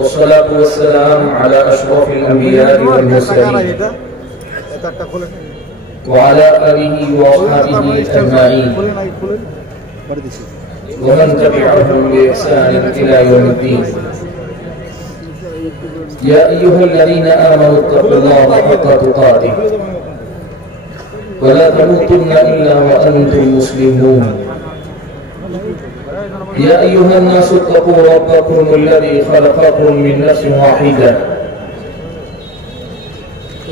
والصلاة والسلام على أشرف الأنبياء والمرسلين وعلى آله وأصحابه أجمعين ومن تبعهم بإحسان إلى يوم الدين. يا أيها الذين آمنوا اتقوا الله حق تقاته ولا تموتن إلا وأنتم مسلمون. يا أيها الناس اتقوا ربكم الذي خلقكم من نفس واحدة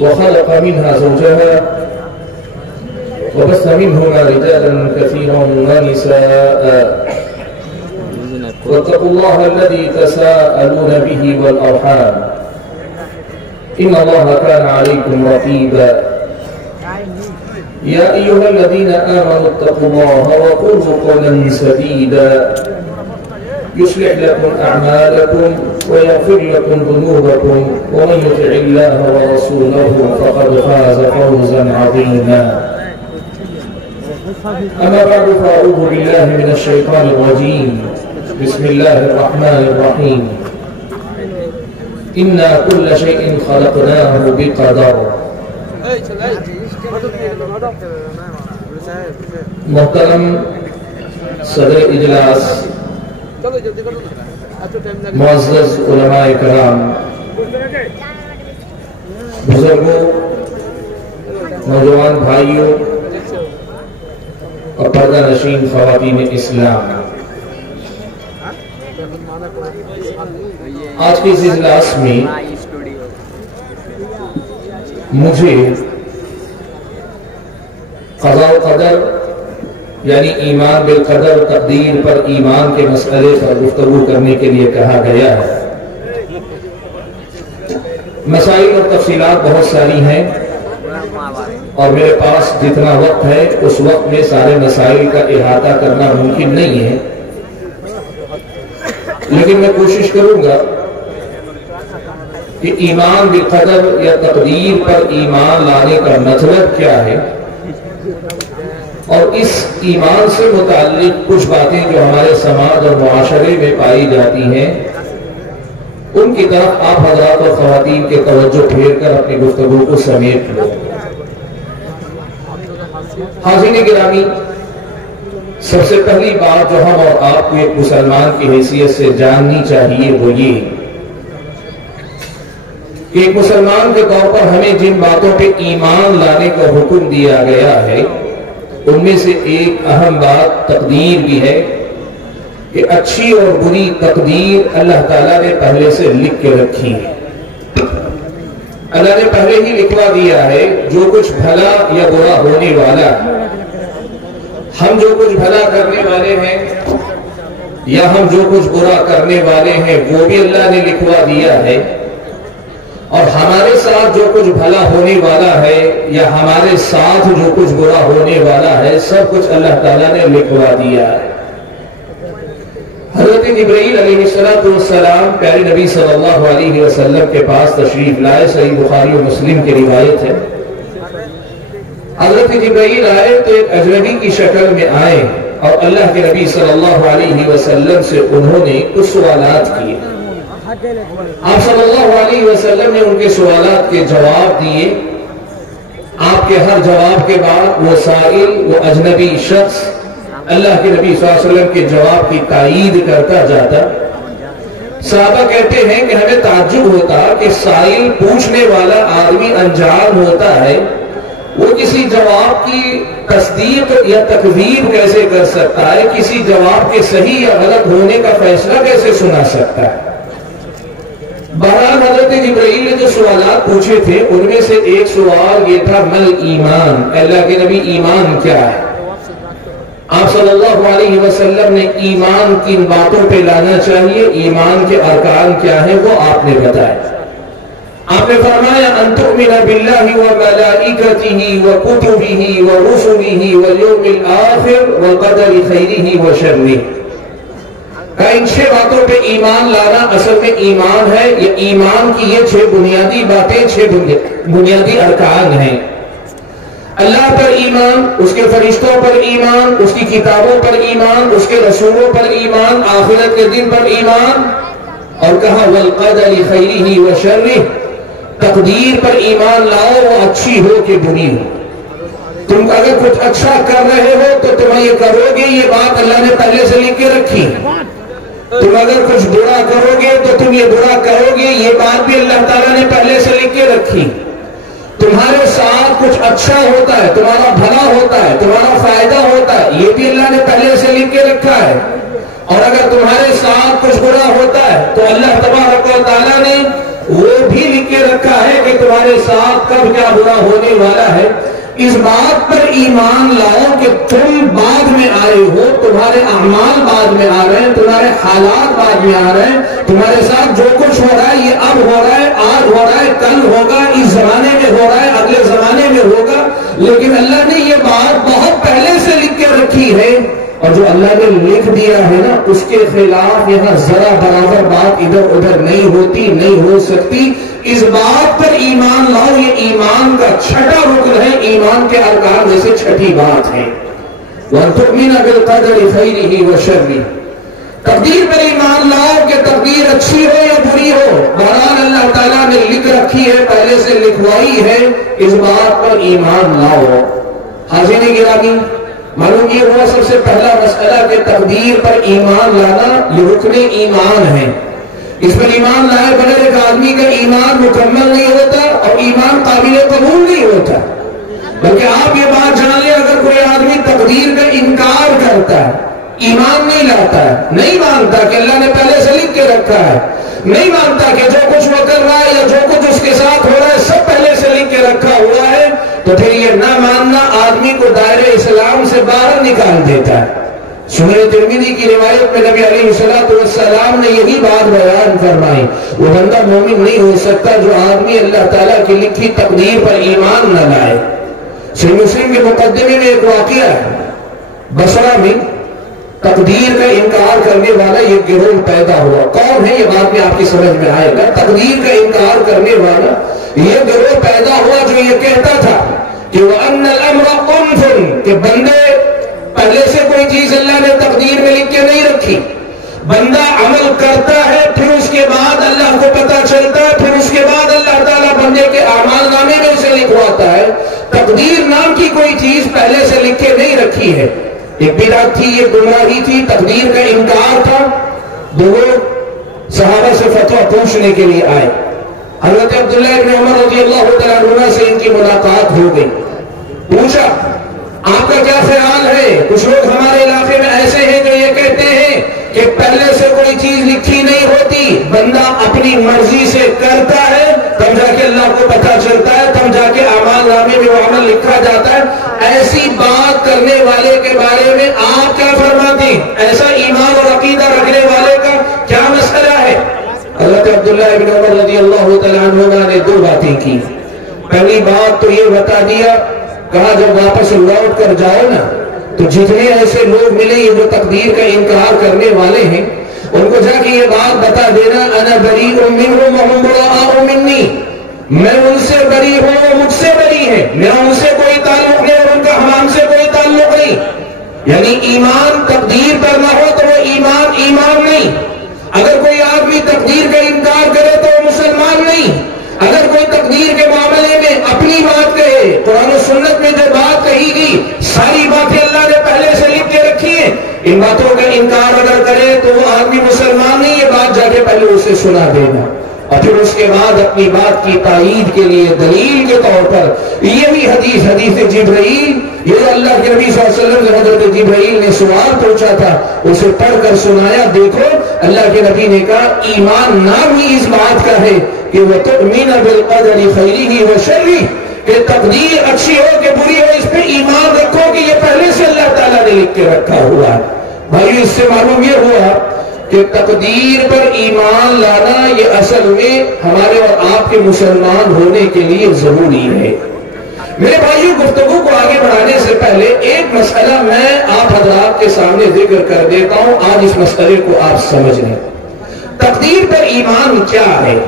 وخلق منها زوجها وبث منهما رجالا كثيرا ونساء واتقوا الله الذي تساءلون به والأرحام إن الله كان عليكم رقيبا. يا أيها الذين آمنوا اتقوا الله وقولوا قولا سديدا يصلح لكم أعمالكم ويغفر لكم ذنوبكم ومن يطع الله ورسوله فقد فاز فوزا عظيما. أما بعد فأعوذ بالله من الشيطان الرجيم. بسم الله الرحمن الرحيم. إنا كل شيء خلقناه بقدر. محترم صدر اجلاس، معزز علماء کرام، بزرگوں، نوجوان بھائیوں اور پردہ نشین خواتین اسلام، آج کے اس اجلاس میں مجھے قضاء و قدر یعنی ایمان بالقدر تقدیر پر ایمان کے مسئلے پر گفتگو کرنے کے لیے کہا گیا ہے. مسائل اور تفصیلات بہت ساری ہیں اور میرے پاس جتنا وقت ہے اس وقت میں سارے مسائل کا احاطہ کرنا ممکن نہیں ہے، لیکن میں کوشش کروں گا کہ ایمان بالقدر یا تقدیر پر ایمان لانے کا مطلب کیا ہے اور اس ایمان سے متعلق کچھ باتیں جو ہمارے سماج اور معاشرے میں پائی جاتی ہیں ان کی طرف آپ حضرات اور خواتین کے توجہ پھیر کر اپنی گفتگو کو سمیٹ لو. حاضرین گرامی، سب سے پہلی بات جو ہم اور آپ کو ایک مسلمان کی حیثیت سے جاننی چاہیے وہ یہ کہ ایک مسلمان کے طور پر ہمیں جن باتوں پہ ایمان لانے کا حکم دیا گیا ہے ان میں سے ایک اہم بات تقدیر بھی ہے کہ اچھی اور بری تقدیر اللہ تعالیٰ نے پہلے سے لکھ کے رکھی ہے. اللہ نے پہلے ہی لکھوا دیا ہے جو کچھ بھلا یا برا ہونے والا، ہم جو کچھ بھلا کرنے والے ہیں یا ہم جو کچھ برا کرنے والے ہیں وہ بھی اللہ نے لکھوا دیا ہے، اور ہمارے ساتھ جو کچھ بھلا ہونے والا ہے یا ہمارے ساتھ جو کچھ برا ہونے والا ہے سب کچھ اللہ تعالیٰ نے لکھوا دیا ہے. حضرت جبرائیل علیہ السلام پیارے نبی صلی اللہ علیہ وسلم کے پاس تشریف لائے. صحیح بخاری و مسلم کی روایت ہے. حضرت جبرائیل آئے تو ایک اجنبی کی شکل میں آئے اور اللہ کے نبی صلی اللہ علیہ وسلم سے انہوں نے کچھ سوالات کیے. آپ صلی اللہ علیہ وسلم نے ان کے سوالات کے جواب دیے. آپ کے ہر جواب کے بعد وہ سائل، وہ اجنبی شخص اللہ کے نبی صلی اللہ علیہ وسلم کے جواب کی تائید کرتا جاتا. صحابہ کہتے ہیں کہ ہمیں تعجب ہوتا کہ سائل پوچھنے والا آدمی انجان ہوتا ہے، وہ کسی جواب کی تصدیق یا تکذیب کیسے کر سکتا ہے، کسی جواب کے صحیح یا غلط ہونے کا فیصلہ کیسے سنا سکتا ہے. بہرحال حضرت جبرائیل نے جو سوالات پوچھے تھے ان میں سے ایک سوال یہ تھا مل ایمان، اللہ کے نبی ایمان کیا ہے؟ آپ صلی اللہ علیہ وسلم نے ایمان کن باتوں پہ لانا چاہیے، ایمان کے ارکان کیا ہیں وہ آپ نے بتایا. آپ نے فرمایا ان تؤمن باللہ وملائکتہ وکتبہ ورسلہ والیوم الآخر والقدر خیرہ وشرہ. ان 6 باتوں پہ ایمان لانا اصل میں ایمان ہے. یہ ایمان کی یہ 6 بنیادی باتیں، 6 بنیادی ارکان ہیں. اللہ پر ایمان، اس کے فرشتوں پر ایمان، اس کی کتابوں پر ایمان، اس کے رسولوں پر ایمان، آخرت کے دن پر ایمان اور کہا والقدر خیرہ و شرہ، تقدیر پر ایمان لاؤ وہ اچھی ہو کہ بری ہو۔ تم اگر کچھ اچھا کر رہے ہو تو تم یہ کرو گے، یہ بات اللہ نے پہلے سے لکھ کے رکھی۔ تم اگر کچھ برا کرو گے تو تم یہ برا کرو گے، یہ بات بھی اللہ تعالیٰ نے پہلے سے لکھ کے رکھی۔ تمہارے ساتھ کچھ اچھا ہوتا ہے، تمہارا بھلا ہوتا ہے، تمہارا فائدہ ہوتا ہے، یہ بھی اللہ نے پہلے سے لکھ کے رکھا ہے۔ اور اگر تمہارے ساتھ کچھ برا ہوتا ہے تو اللہ تبارک و تعالیٰ نے وہ بھی لکھ کے رکھا ہے کہ تمہارے ساتھ کب کیا برا ہونے والا ہے۔ اس بات پر ایمان لاؤ کہ تم بعد میں آئے ہو، تمہارے اعمال بعد میں آ رہے ہیں، تمہارے حالات بعد میں آ رہے ہیں، تمہارے ساتھ جو کچھ ہو رہا ہے یہ اب ہو رہا ہے، آج ہو رہا ہے، کل ہوگا، اس زمانے میں ہو رہا ہے، اگلے زمانے میں ہوگا، لیکن اللہ نے یہ بات بہت پہلے سے لکھ کے رکھی ہے۔ اور جو اللہ نے لکھ دیا ہے نا، اس کے خلاف یہاں ذرا برابر بات ادھر ادھر نہیں ہوتی، نہیں ہو سکتی۔ اس بات پر ایمان لاؤ، یہ ایمان کا چھٹا رکن ہے، ایمان کے ارکان میں سے چھٹی بات ہے۔ وَتُؤْمِنَ بِالْقَدْرِ خَيْرِهِ وَشَرِّهِ، تقدیر پر ایمان لاؤ کہ تقدیر اچھی ہو یا بری ہو، بہرحال اللہ تعالیٰ نے لکھ رکھی ہے، پہلے سے لکھوائی ہے، اس بات پر ایمان لاؤ۔ حاضرین گرامی، معلوم یہ ہوا سب سے پہلا مسئلہ کہ تقدیر پر ایمان لانا یہ رکن ایمان ہے۔ اس پر ایمان لائے بغیر ایک آدمی کا ایمان مکمل نہیں ہوتا اور ایمان قابل قبول نہیں ہوتا۔ بلکہ آپ یہ بات جان لیں، اگر کوئی آدمی تقدیر کا انکار کرتا ہے، ایمان نہیں لاتا ہے، نہیں مانتا کہ اللہ نے پہلے سے لکھ کے رکھا ہے، نہیں مانتا کہ جو کچھ وہ کر رہا ہے یا جو کچھ اس کے ساتھ ہو رہا ہے سب پہلے سے لکھ کے رکھا ہوا ہے، تو پھر یہ نہ ماننا آدمی کو دائرہ اسلام سے باہر نکال دیتا ہے۔ سنن ترمذی کی روایت میں نبی علیہ السلام نے یہی بات بیان فرمائی، وہ بندہ مومن نہیں ہو سکتا جو آدمی اللہ تعالیٰ کی لکھی تقدیر پر ایمان نہ لائے۔ صحیح مسلم کے مقدمے میں ایک واقعہ ہے، بصرہ میں تقدیر کا انکار کرنے والا یہ گروہ پیدا ہوا۔ کون ہے یہ بات میں آپ کی سمجھ میں آئے گا۔ تقدیر کا انکار کرنے والا یہ گروہ پیدا ہوا جو یہ کہتا تھا کہ وَأَنَّ الْأَمْرَ أُنْفٌ، کہ بندے پہلے سے کوئی چیز اللہ نے تقدیر میں لکھ کے نہیں رکھی، بندہ عمل کرتا ہے، پھر اس کے بعد اللہ کو پتہ چلتا ہے، پھر اس کے بعد اللہ تعالیٰ بندے کے اعمال نامے میں اسے لکھواتا ہے۔ تقدیر نام کی کوئی چیز پہلے سے لکھ کے نہیں رکھی ہے۔ ایک بدعت تھی، یہ گمراہی تھی، تقدیر کا انکار تھا۔ دو صحابہ سے فتویٰ پوچھنے کے لیے آئے، حضرت عبداللہ ابن عمر رضی اللہ تعالیٰ عنہ سے ان کی ملاقات ہو گئی۔ پوچھا آپ کا کیا خیال ہے؟ کچھ لوگ ہمارے علاقے میں ایسے ہیں جو یہ کہتے ہیں کہ پہلے سے کوئی چیز لکھی نہیں ہوتی، بندہ اپنی مرضی سے کرتا ہے، تب جا کے اللہ کو پتہ چلتا ہے، تب جا کے اعمال نامے میں وہ عمل لکھا جاتا ہے۔ ایسی بات کرنے والے کے بارے میں آپ کیا فرماتے ہیں؟ ایسا ایمان اور عقیدہ رکھنے والے کا کیا مسئلہ ہے؟ حضرت عبداللہ ابن عمر رضی اللہ تعالیٰ عنہ نے دو باتیں کی۔ پہلی بات تو یہ بتا دیا، کہا جب واپس لوٹ کر جاؤ نا تو جتنے ایسے لوگ ملے یہ جو تقدیر کا انکار کرنے والے ہیں، ان کو جا کے یہ بات بتا دینا، انا بریء منہم وہم براء منی، میں ان سے بری ہوں، وہ مجھ سے بری ہے، میرا ان سے کوئی تعلق نہیں اور ان کا ہم سے کوئی تعلق نہیں۔ یعنی ایمان تقدیر پر نہ ہو تو وہ ایمان نہیں۔ اگر کوئی آدمی تقدیر کا انکار کرے تو وہ مسلمان نہیں۔ اگر کوئی تقدیر کے معاملے میں اپنی بات کہے، قرآن و سنت میں جو بات کہی گئی ساری باتیں اللہ نے پہلے سے لکھ کے رکھی ہیں، ان باتوں کا انکار اگر کرے تو وہ آدمی مسلمان نہیں۔ یہ بات جا کے پہلے اسے سنا دینا اور پھر اس کے بعد اپنی بات کی تائید کے لیے دلیل کے طور پر یہی حدیث جبرائیل، یہ جو اللہ کے نبی صلی اللہ علیہ وسلم سے حضرت جبرائیل نے سوال پوچھا تھا اسے پڑھ کر سنایا۔ دیکھو اللہ کے نبی نے کہا ایمان نام ہی اس بات کا ہے کہ وَتُؤْمِنَ بِالْقَدْرِ خَيْرِهِ وَشَرِّهِ، کہ تقدیر اچھی ہو کہ بری ہو اس پہ ایمان رکھو کہ یہ پہلے سے اللہ تعالیٰ نے لکھ کے رکھا ہوا ہے۔ بھائی اس سے معلوم یہ ہوا کہ تقدیر پر ایمان لانا یہ اصل میں ہمارے اور آپ کے مسلمان ہونے کے لیے ضروری ہے۔ میرے بھائیوں، گفتگو کو آگے بڑھانے سے پہلے ایک مسئلہ میں آپ حضرات کے سامنے ذکر کر دیتا ہوں، آج اس مسئلے کو آپ سمجھ لیں۔ تقدیر پر ایمان کیا ہے؟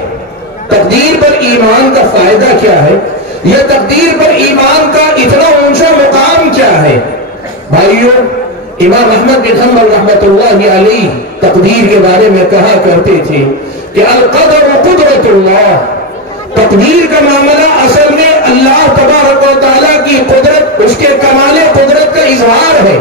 تقدیر پر ایمان کا فائدہ کیا ہے؟ یہ تقدیر پر ایمان کا اتنا اونچا مقام کیا ہے؟ بھائیوں، امام احمد بن حنبل رحمۃ اللہ علیہ تقدیر کے بارے میں کہا کرتے تھے کہ القدر قدرت اللہ، تقدیر کا معاملہ اصل میں اللہ تبارک و تعالیٰ کی قدرت، اس کے کمال قدرت کا اظہار ہے،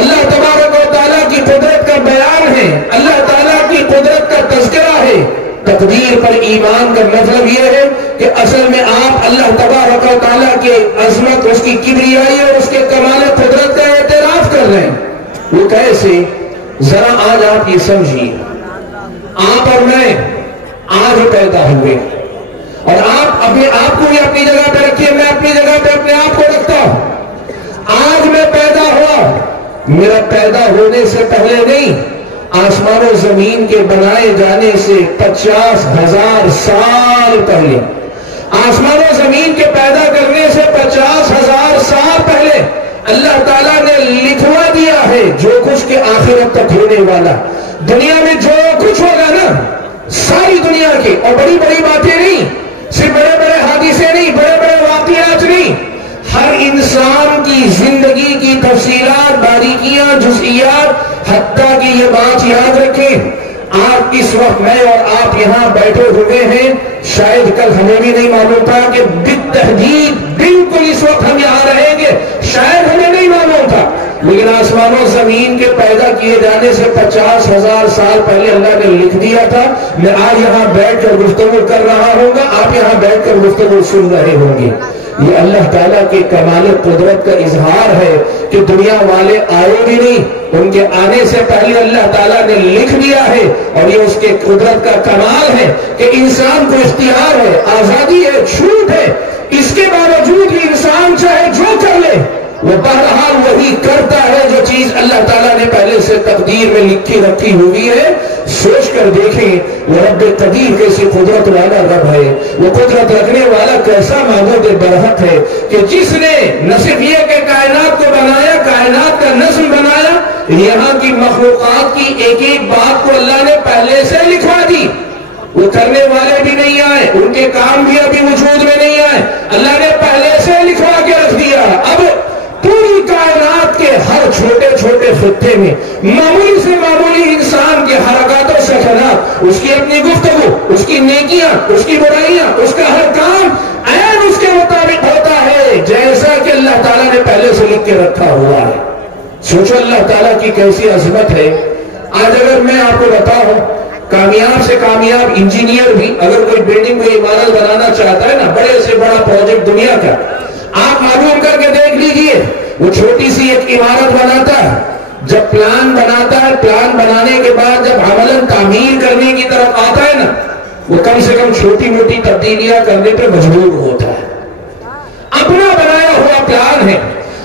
اللہ تبارک و تعالیٰ کی قدرت کا بیان ہے، اللہ تعالیٰ کی قدرت کا تذکرہ ہے۔ تقدیر پر ایمان کا مطلب یہ ہے کہ اصل میں آپ اللہ تبارک و تعالیٰ کے عظمت، اس کی کبریائی اور اس کے کمال قدرت کا اعتراف کر رہے ہیں۔ وہ کیسے؟ ذرا آج آپ یہ سمجھیے، آپ اور میں آج پیدا ہوئے، اور آپ اپنے آپ کو بھی اپنی جگہ پہ رکھیے، میں اپنی جگہ پہ اپنے آپ کو رکھتا ہوں۔ آج میں پیدا ہوا، میرا پیدا ہونے سے پہلے نہیں، آسمان و زمین کے بنائے جانے سے 50,000 سال پہلے، آسمان و زمین کے پیدا کرنے سے 50,000 سال پہلے اللہ تعالیٰ نے لکھوا دیا ہے جو کچھ کے آخرت تک ہونے والا۔ دنیا میں جو کچھ ہوگا نا، ساری دنیا کے، اور بڑی بڑی باتیں نہیں، صرف بڑے بڑے حادثے نہیں، بڑے بڑے واقعات نہیں، ہر انسان کی زندگی کی تفصیلات، باریکیاں، جزئیات، حتیٰ کہ یہ بات یاد رکھیں، آپ اس وقت میں اور آپ یہاں بیٹھے ہوئے ہیں، شاید کل ہمیں بھی نہیں معلوم تھا کہ بالتحدید بالکل اس وقت ہم یہاں رہیں گے، شاید ہمیں نہیں معلوم تھا، لیکن آسمان و زمین کے پیدا کیے جانے سے 50,000 سال پہلے اللہ نے لکھ دیا تھا۔ میں آج یہاں بیٹھ کر گفتگو کر رہا ہوں گا، آپ یہاں بیٹھ کر گفتگو سن رہے ہوں گے۔ یہ اللہ تعالیٰ کے کمال قدرت کا اظہار ہے کہ دنیا والے آئے بھی نہیں، ان کے آنے سے پہلے اللہ تعالیٰ نے لکھ دیا ہے، اور یہ اس کے قدرت کا کمال ہے کہ انسان کو اختیار ہے، آزادی ہے، چھوٹ ہے، اس کے باوجود بھی انسان چاہے جو کر لے، وہ بہرحال وہی کرتا ہے جو چیز اللہ تعالیٰ نے پہلے سے تقدیر میں لکھی رکھی ہوئی ہے۔ سوچ کر دیکھیں وہ رب قدیر کیسی قدرت والا رب ہے، وہ قدرت رکھنے والا کیسا معبود برحق ہے کہ جس نے نہ صرف یہ کہ کائنات کو بنایا، کائنات کا نظم بنایا، یہاں کی مخلوقات کی ایک ایک بات کو اللہ نے پہلے سے لکھوا دی۔ وہ کرنے والے بھی نہیں آئے، ان کے کام بھی ابھی وجود میں نہیں آئے، اللہ نے پہلے سے لکھوا کے رکھ دیا۔ اب پوری کائنات کے ہر چھوٹے چھوٹے خطے میں معمولی سے معمولی انسان کے حرکات و سکنات، اس کی اپنی گفتگو، اس کی نیکیاں، اس کی برائیاں، اس کا ہر کام عین اس کے مطابق ہوتا ہے جیسا کہ اللہ تعالیٰ نے پہلے سے لکھ کے رکھا ہوا ہے۔ سوچو اللہ تعالیٰ کی کیسی عظمت ہے۔ آج اگر میں آپ کو بتاؤں، کامیاب سے کامیاب انجینئر بھی اگر کوئی بلڈنگ کوئی عمارت بنانا چاہتا ہے نا، بڑے سے بڑا پروجیکٹ دنیا کا، آپ معلوم کر کے دیکھ لیجئے، وہ چھوٹی سی ایک عمارت بناتا ہے، جب پلان بناتا ہے، پلان بنانے کے بعد جب عملاً تعمیر کرنے کی طرف آتا ہے نا، وہ کم سے کم چھوٹی موٹی تبدیلیاں کرنے پہ مجبور ہوتا ہے۔ اپنا بنایا ہوا پلان ہے،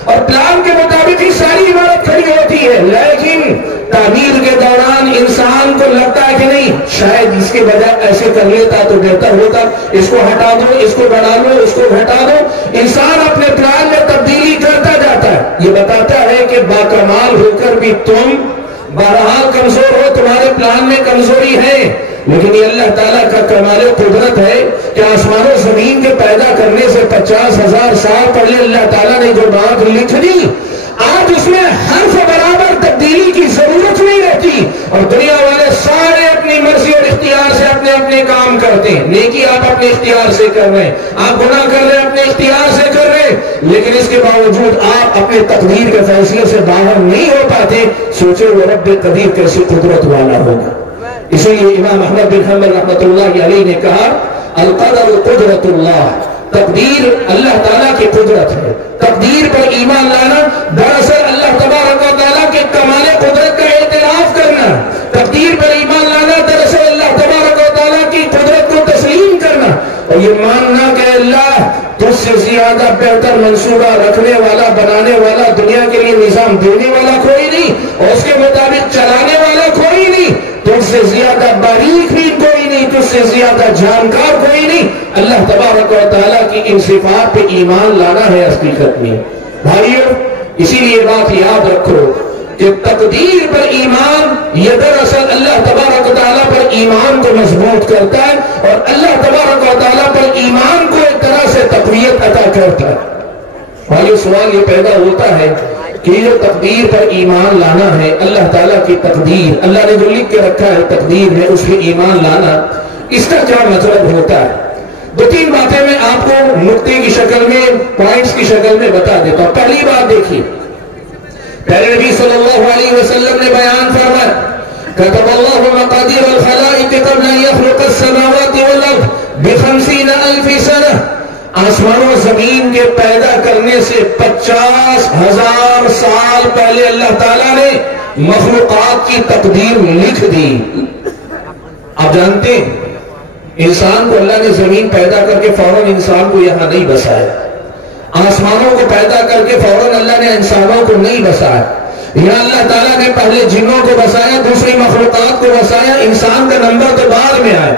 اور پلان کے مطابق ہی ساری عمارت کھڑی ہوتی ہے، لیکن تعمیر کے دوران انسان کو لگتا ہے کہ نہیں، شاید اس کے بجائے ایسے کر لیتا تو بہتر ہوتا، اس کو ہٹا دو، اس کو بڑھا لو، اس کو گھٹا دو۔ انسان اپنے پلان میں تبدیلی کرتا جاتا ہے۔ یہ بتاتا ہے کہ باکمال ہو کر بھی تم بہرحال کمزور ہو، تمہارے پلان میں کمزوری ہے، لیکن یہ اللہ تعالیٰ کا کمال قدرت ہے کہ آسمان و زمین کے پیدا کرنے سے 50,000 سال پہلے اللہ تعالیٰ نے جو بات لکھ دی، آج اس میں حرف برابر تبدیلی کی ضرورت نہیں رہتی، اور دنیا والے سارے اپنی مرضی اور اختیار سے اپنے اپنے کام کرتے ہیں۔ نیکی آپ اپنے اختیار سے کر رہے ہیں، آپ گناہ کر رہے ہیں اپنے اختیار سے کر رہے ہیں، لیکن اس کے باوجود آپ اپنے تقدیر کے فیصلے سے باہر نہیں ہو پاتے۔ سوچو وہ رب قدیر کیسی قدرت والا ہوگا۔ اسی لیے امام احمد بن حنبل رحمۃ اللہ علیہ نے کہا، القدر قدرت اللہ، تقدیر اللہ تعالیٰ کی قدرت ہے۔ تقدیر پر ایمان لانا دراصل اللہ تبارک و تعالیٰ کے کمال قدرت کا اعتراف کرنا، تقدیر پر ایمان لانا دراصل اللہ تبارک و تعالیٰ کی قدرت کو تسلیم کرنا، اور یہ ماننا کہ اللہ تجھ سے زیادہ بہتر منصوبہ رکھنے والا، بنانے والا، دنیا کے لیے نظام دینے والا کوئی نہیں، اور اس کے مطابق چلانے والا کوئی نہیں، تجھ سے زیادہ باریک بھی کوئی نہیں، تجھ سے زیادہ جانکار کوئی نہیں۔ اللہ تبارک و تعالیٰ کی ان صفات پہ ایمان لانا ہے حقیقت میں۔ بھائیو، اسی لیے بات یاد رکھو کہ تقدیر پر ایمان یہ دراصل اللہ تبارک و تعالیٰ پر ایمان کو مضبوط کرتا ہے، اور اللہ تبارک و تعالیٰ پر ایمان کو ایک طرح سے تقویت عطا کرتا ہے۔ بھائیو، سوال یہ پیدا ہوتا ہے کہ جو تقدیر پر ایمان لانا ہے، اللہ تعالیٰ کی تقدیر، اللہ نے جو لکھ کے رکھا ہے تقدیر میں، اس پہ ایمان لانا، اس کا کیا مطلب ہوتا ہے؟ دو تین باتیں میں آپ کو نقطے کی شکل میں، پوائنٹس کی شکل میں بتا دیتا ہوں۔ پہلی بات دیکھیے، پہلے نبی صلی اللہ علیہ وسلم نے بیان فرمایا كتب الله مقادير الخلائق قبل ان يخلق السماوات والارض ب50,000 سنة، آسمان و زمین کے پیدا کرنے سے 50,000 سال پہلے اللہ تعالیٰ نے مخلوقات کی تقدیر لکھ دی۔ آپ جانتے ہیں انسان کو اللہ نے زمین پیدا کر کے فوراً انسان کو یہاں نہیں بسایا، آسمانوں کو پیدا کر کے فوراً اللہ نے انسانوں کو نہیں بسایا، یہاں اللہ تعالیٰ نے پہلے جنوں کو بسایا، دوسری مخلوقات کو بسایا، انسان کا نمبر تو بعد میں آیا۔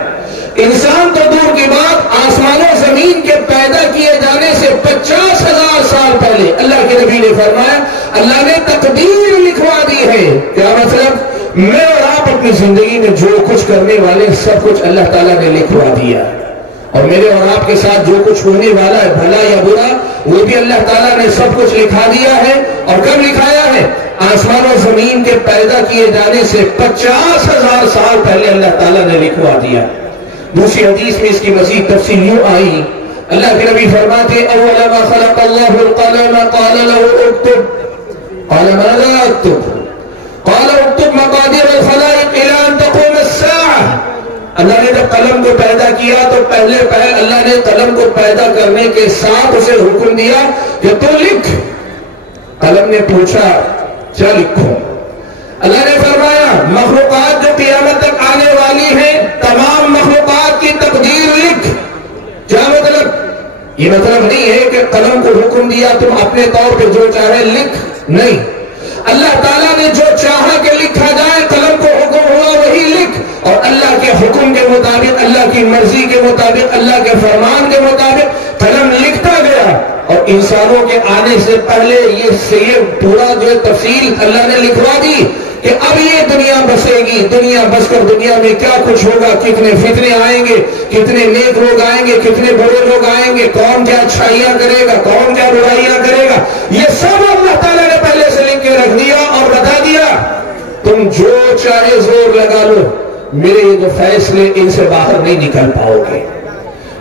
انسان تو دور کی بات، آسمانوں زمین کے پیدا کیے جانے سے 50,000 سال پہلے اللہ کے نبی نے فرمایا اللہ نے تقدیر لکھوا دی ہے۔ کیا مطلب؟ میں اور آپ اپنی زندگی میں جو کچھ کرنے والے سب کچھ اللہ تعالیٰ نے لکھوا دیا، اور میرے اور آپ کے ساتھ جو کچھ ہونے والا ہے بھلا یا برا وہ بھی اللہ تعالیٰ نے سب کچھ لکھا دیا ہے۔ اور کب لکھایا ہے؟ آسمان و زمین کے پیدا کیے جانے سے 50,000 سال پہلے اللہ تعالیٰ نے لکھوا دیا۔ دوسری حدیث میں اس کی مزید تفصیل یوں آئی، اللہ کے نبی فرماتے اول ما خلق اللہ القلم قال له اکتب قال ماذا اکتب قال اکتب مقادیر الخلائق الى ان تقوم الساعة۔ اللہ نے جب قلم کو پیدا کیا تو پہلے اللہ نے قلم کو پیدا کرنے کے ساتھ اسے حکم دیا کہ تو لکھ۔ قلم نے پوچھا کیا لکھوں؟ اللہ نے فرمایا مخلوقات جو قیامت تک آنے والی ہیں تمام مخلوقات کی تقدیر لکھ۔ کیا مطلب؟ یہ مطلب نہیں ہے کہ قلم کو حکم دیا تم اپنے طور پہ جو چاہے لکھ، نہیں، اللہ تعالیٰ نے جو چاہا کہ لکھا جائے، قلم کو حکم ہوا وہی لکھ، اور اللہ کے حکم کے مطابق، اللہ کی مرضی کے مطابق، اللہ کے فرمان کے مطابق قلم لکھتا گیا۔ اور انسانوں کے آنے سے پہلے یہ پورا جو تفصیل اللہ نے لکھوا دی کہ اب یہ دنیا بسے گی، دنیا بس کر دنیا میں کیا کچھ ہوگا، کتنے فتنے آئیں گے، کتنے نیک لوگ آئیں گے، کتنے بڑے لوگ آئیں گے، کون کیا اچھائیاں کرے گا، کون کیا برائیاں کرے گا، یہ سب اللہ تعالیٰ نے پہلے سے لکھ کے رکھ دیا اور بتا دیا۔ تم جو چاہے زور لگا لو، میرے یہ جو فیصلے ان سے باہر نہیں نکل پاؤ گے۔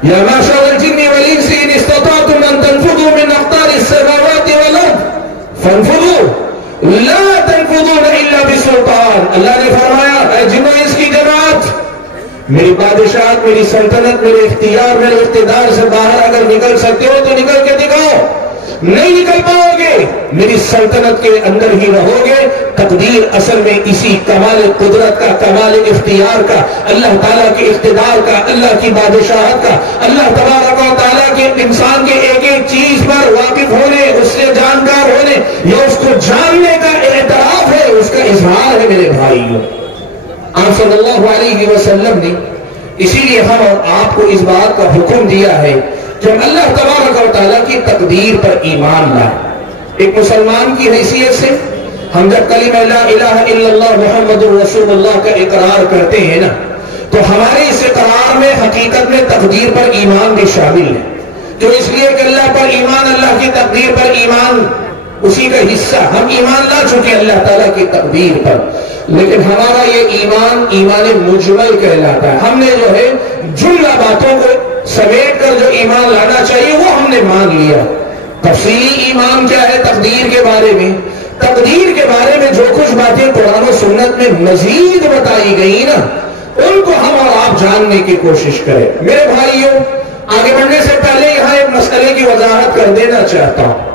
یا معشر الجن والانس ان استطعتم ان تنفذوا من اقطار السماوات والارض فانفذوا لا تنفذون الا بسلطان۔ اللہ نے فرمایا اے جن و انس کی جماعت، میری بادشاہت، میری سلطنت، میرے اختیار، میرے اقتدار سے باہر اگر نکل سکتے ہو تو نکل کے دکھاؤ، نہیں نکل پاؤ گے، میری سلطنت کے اندر ہی رہو گے۔ تقدیر اصل میں اسی کمال قدرت کا، کمال اختیار کا، اللہ تعالیٰ کے اقتدار کا، اللہ کی بادشاہت کا، اللہ تبارک و تعالیٰ کے انسان کے ایک ایک چیز پر واقف ہونے، اس سے جانکار ہونے یا اس کو جاننے کا اعتراف ہے، اس کا اظہار ہے میرے بھائیوں۔ آپ صلی اللہ علیہ وسلم نے اسی لیے ہم اور آپ کو اس بات کا حکم دیا ہے کہ ہم اللہ تبارک و تعالیٰ کی تقدیر پر ایمان لائیں۔ ایک مسلمان کی حیثیت سے ہم جب کلمہ لا الہ الا اللہ محمد رسول اللہ کا اقرار کرتے ہیں نا، تو ہمارے اس اقرار میں حقیقت میں تقدیر پر ایمان بھی شامل ہے۔ تو اس لیے کہ اللہ پر ایمان، اللہ کی تقدیر پر ایمان اسی کا حصہ، ہم ایمان لا چکے اللہ تعالیٰ کی تقدیر پر، لیکن ہمارا یہ ایمان مجمل کہلاتا ہے۔ ہم نے جو ہے جملہ باتوں کو سمیٹ کر جو ایمان لانا چاہیے وہ ہم نے مان لیا۔ تفصیلی ایمان کیا ہے تقدیر کے بارے میں؟ تقدیر کے بارے میں جو کچھ باتیں قرآن و سنت میں مزید بتائی گئی نا، ان کو ہم اور آپ جاننے کی کوشش کریں۔ میرے بھائیوں، آگے بڑھنے سے پہلے یہاں ایک مسئلے کی وضاحت کر دینا چاہتا ہوں۔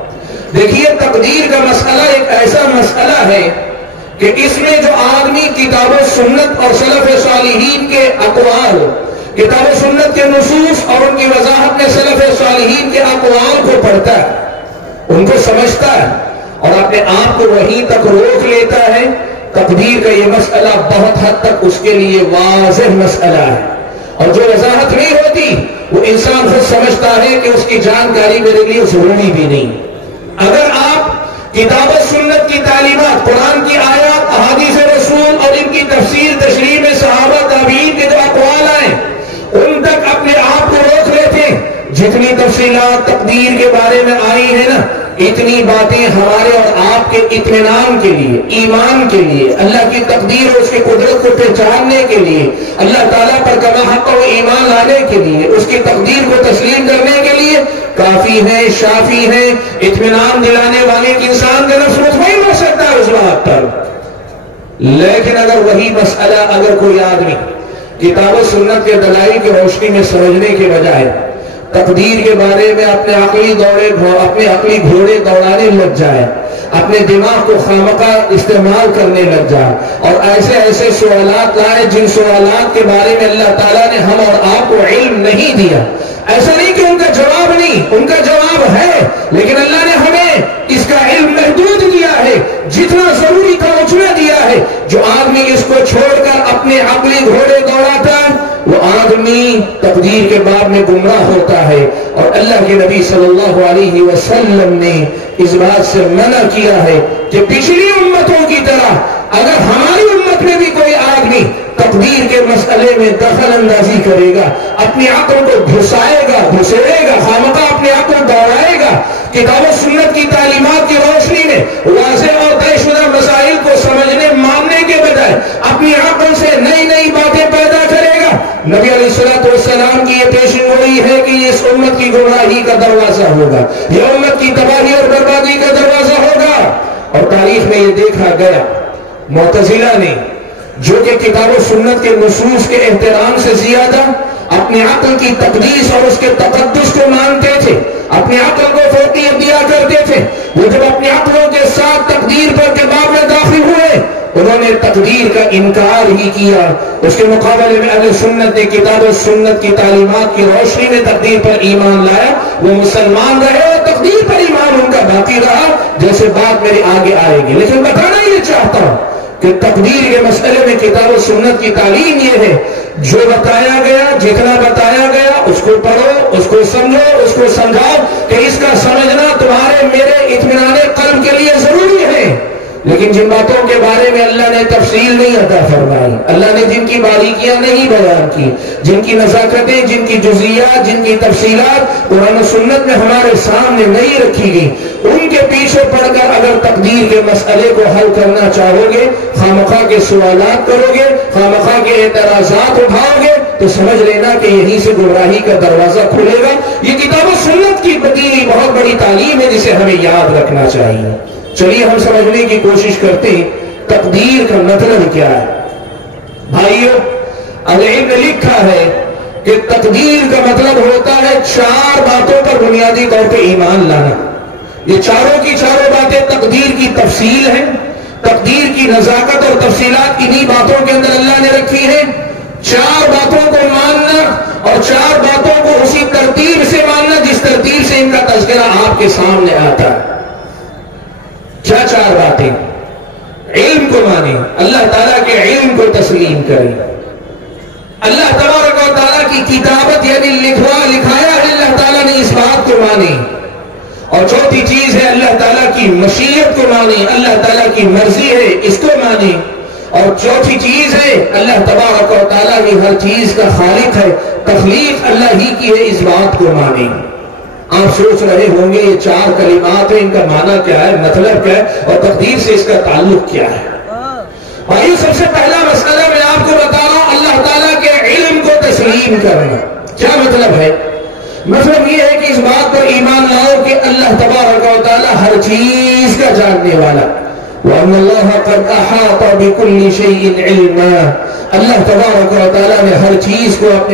دیکھیے تقدیر کا مسئلہ ایک ایسا مسئلہ ہے کہ اس میں جو آدمی کتاب و سنت اور سلف صالحین کے اقوال، کتاب و سنت کے نصوص اور ان کی وضاحت میں سلف صالحین کے اقوال کو پڑھتا ہے، ان کو سمجھتا ہے اور اپنے آپ کو وہیں تک روک لیتا ہے، تقدیر کا یہ مسئلہ بہت حد تک اس کے لیے واضح مسئلہ ہے، اور جو وضاحت نہیں ہوتی وہ انسان خود سمجھتا ہے کہ اس کی جانکاری میرے لیے ضروری بھی نہیں۔ اگر آپ کتاب و سنت کی تعلیمات، قرآن کی آیات، احادیث رسول اور ان کی تفسیر تشریح میں صحابہ تابعین کے جو اقوال آئے ان تک اپنے آپ کو روک لیتے، جتنی تفصیلات تقدیر کے بارے میں آئی ہیں نا، اتنی باتیں ہمارے اور آپ کے اطمینان کے لیے، ایمان کے لیے، اللہ کی تقدیر اور اس کی قدرت کو پہچاننے کے لیے، اللہ تعالیٰ پر کما حق و ایمان لانے کے لیے، اس کی تقدیر کو تسلیم کرنے کے لیے کافی ہے، شافی ہے، اطمینان دلانے والے کہ انسان کا نفس مطمئن ہو سکتا ہے اس بات پر۔ لیکن اگر وہی مسئلہ اگر کوئی آدمی کتاب و سنت کے دلائل کی روشنی میں سمجھنے کے بجائے تقدیر کے بارے میں اپنے عقلی گھوڑے دوڑانے لگ جائے، اپنے دماغ کو خامخواہ استعمال کرنے لگ جائے اور ایسے سوالات لائے جن سوالات کے بارے میں اللہ تعالیٰ نے ہم اور آپ کو علم نہیں دیا، ایسا نہیں کہ ان کا جواب نہیں، ان کا جواب ہے، لیکن اللہ نے ہمیں اس کا علم محدود دیا ہے، جتنا ضروری تھا اتنا دیا ہے۔ جو آدمی اس کو چھوڑ کر اپنے عقلی گھوڑے دوڑاتا ہے وہ آدمی تقدیر کے باب میں گمراہ ہوتا ہے، اور اللہ کے نبی صلی اللہ علیہ وسلم نے اس بات سے منع کیا ہے کہ پچھلی امتوں کی طرح اگر ہماری امت میں بھی کوئی آدمی تقدیر کے مسئلے میں دخل اندازی کرے گا، اپنی عقل کو گھسائے گا، گھسیڑے گا، خامخواہ اپنی عقل دوڑائے گا، کتاب و سنت کی تعلیمات کی روشنی میں واضح اور طے شدہ مسائل کو سمجھنے ماننے کے بجائے اپنی عقل سے نئی نئی باتیں پیدا کرے گا، نبی علیہ السلام کی یہ پیشن گوئی ہے کہ یہ اس امت کی گمراہی کا دروازہ ہوگا، یہ امت کی تباہی اور بربادی کا دروازہ ہوگا۔ اور تاریخ میں یہ دیکھا گیا معتزلہ نے، جو کہ کتاب و سنت کے نصوص کے احترام سے زیادہ اپنی عقل کی تقدیس اور اس کے تقدس کو مانتے تھے، اپنی عقل کو فوقیت دیا کرتے تھے، وہ جب اپنی عقلوں کے ساتھ تقدیر پر کے باب میں داخل ہوئے انہوں نے تقدیر کا انکار ہی کیا۔ اس کے مقابلے میں اہل سنت نے کتاب و سنت کی تعلیمات کی روشنی میں تقدیر پر ایمان لایا، وہ مسلمان رہے اور تقدیر پر ایمان ان کا باقی رہا، جیسے بات میرے آگے آئے گی۔ لیکن بتانا یہ چاہتا ہوں کہ تقدیر کے مسئلے میں کتاب و سنت کی تعلیم یہ ہے، جو بتایا گیا، جتنا بتایا گیا اس کو پڑھو، اس کو سمجھو، اس کو سمجھاؤ کہ اس کا سمجھنا تمہارے میرے اطمینان قلب کے لیے ضروری ہے۔ لیکن جن باتوں کے بارے میں اللہ نے تفصیل نہیں عطا فرمائی، اللہ نے جن کی باریکیاں نہیں بیان کی، جن کی نزاکتیں، جن کی جزئیات، جن کی تفصیلات قرآن و سنت میں ہمارے سامنے نہیں رکھی گئی، ان کے پیچھے پڑ کر اگر تقدیر کے مسئلے کو حل کرنا چاہو گے، خامخواہ کے سوالات کرو گے، خامخواہ کے اعتراضات اٹھاؤ گے، تو سمجھ لینا کہ یہیں سے گمراہی کا دروازہ کھلے گا۔ یہ کتاب و سنت کی بدیلی بہت بڑی تعلیم ہے جسے ہمیں یاد رکھنا چاہیے۔ چلیے ہم سمجھنے کی کوشش کرتے ہیں تقدیر کا مطلب کیا ہے۔ بھائیو، اہل علم نے لکھا ہے کہ تقدیر کا مطلب ہوتا ہے 4 باتوں پر بنیادی طور پہ ایمان لانا۔ یہ چاروں کی چاروں باتیں تقدیر کی تفصیل ہیں، تقدیر کی نزاکت اور تفصیلات انہی باتوں کے اندر اللہ نے رکھی ہے۔ 4 باتوں کو ماننا اور 4 باتوں کو اسی ترتیب سے ماننا جس ترتیب سے ان کا تذکرہ آپ کے سامنے آتا ہے۔ کیا 4 باتیں؟ علم کو مانیں، اللہ تعالیٰ کے علم کو تسلیم کریں، اللہ تبارک و تعالیٰ کی کتابت یعنی لکھایا ہے اللہ تعالیٰ نے اس بات کو مانیں، اور چوتھی چیز ہے اللہ تعالیٰ کی مشیت کو مانیں، اللہ تعالیٰ کی مرضی ہے اس کو مانیں، اور چوتھی چیز ہے اللہ تبارک و تعالیٰ ہی ہر چیز کا خالق ہے، تخلیق اللہ ہی کی ہے، اس بات کو مانیں۔ آپ سوچ رہے ہوں گے یہ 4 کلمات ہیں، ان کا معنی کیا ہے، مطلب کیا ہے، اور تقدیر سے اس کا تعلق کیا ہے۔ بھائیو، سب سے پہلا مسئلہ میں آپ کو بتا رہا ہوں، اللہ تعالیٰ کے علم کو تسلیم کرنا۔ کیا مطلب ہے؟ مطلب یہ ہے کہ اس بات پر ایمان لاؤ کہ اللہ تبارک و تعالیٰ ہر چیز کا جاننے والا، وَأَنَّ اللَّهَ قَدْ أَحَاطَ بِكُلِّ شَيْءٍ عِلْمًا، اللہ تبارک و تعالیٰ نے ہر چیز کو اپنے